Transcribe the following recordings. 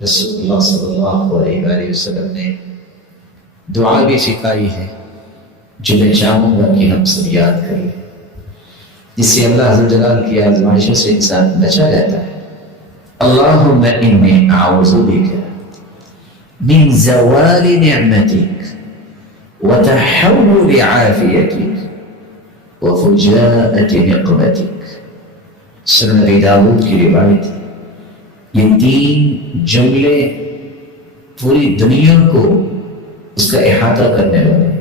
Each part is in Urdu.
رسول اللہ صلی اللہ علیہ وآلہ وسلم نے دعا بھی سکھائی ہے جو میں چاہوں گا کہ ہم سب یاد کر لیں، جس سے اللہ عز و جلال کی آزمائشوں سے انسان بچا جاتا ہے۔ اللہم انی اعوذ بک من زوال نعمتک وتحول عافیتک وفجاءۃ نقمتک۔ سنن ابی داؤد کی روایت ہے۔ یہ تین جملے پوری دنیا کو اس کا احاطہ کرنے والے ہیں۔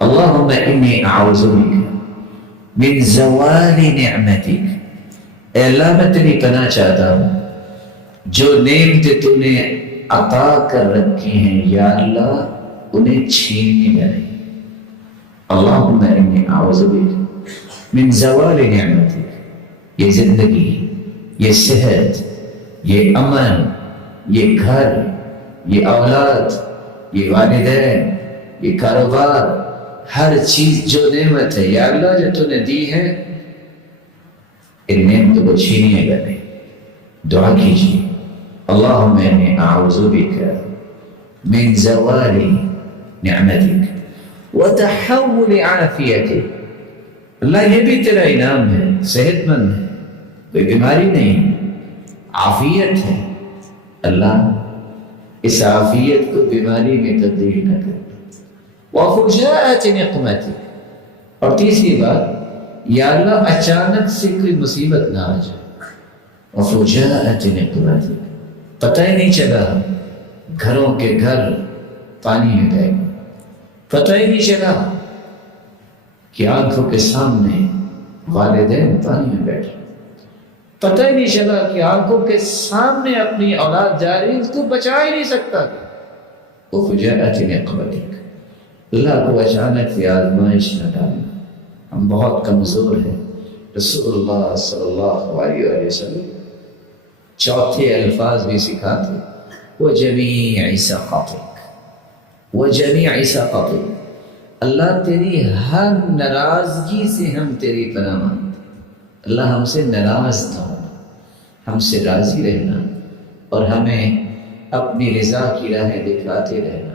اللہم انی اعوذ بک من زوال نعمتک، اے اللہ میں تیری پناہ چاہتا ہوں جو نعمتیں تو نے عطا کر رکھی ہیں یا اللہ انہیں چھیننے میں نہیں۔ اللہم انی اعوذ بک من زوال نعمتک، یہ زندگی، یہ صحت، یہ امن، یہ گھر، یہ اولاد، یہ والدین، یہ کاروبار، ہر چیز جو نعمت ہے یا اللہ جو تو نے دی ہے، ان نعمتوں کو چھینیے گا نہیں۔ دعا کیجیے اللہم انی اعوذ بک من زوال نعمتک وتحول عافیتک۔ اللہ یہ بھی تیرا انعام ہے، صحت مند ہے، کوئی بیماری نہیں، عافیت ہے۔ اللہ اس عافیت کو بیماری میں تبدیل نہ کر۔ وفجاءۃ نقمتک، اور تیسری بات یا اللہ اچانک سے کوئی مصیبت نہ آ جائے۔ وفجاءۃ نقمتک، پتہ ہی نہیں چلا گھروں کے گھر پانی میں گئے، پتہ ہی نہیں چلا کہ آنکھوں کے سامنے والدین پانی میں بیٹھے، پتہ ہی نہیں چلا کہ آنکھوں کے سامنے اپنی اولاد جا رہی، اس کو بچا ہی نہیں سکتا۔ وفجاءۃ نقمتک، اللہ کو اچانک سے آزمائش نہ ڈالنا۔ ہم بہت کمزور ہیں۔ رسول اللہ صلی اللہ علیہ وسلم چوتھے الفاظ بھی سکھاتے، وجمیع سخطک، وجمیع سخطک، اللہ تیری ہر ناراضگی سے ہم تیری پناہ مانگتے۔ اللہ ہم سے ناراض نہ ہونا، ہم سے راضی رہنا، اور ہمیں اپنی رضا کی راہیں دکھاتے رہنا۔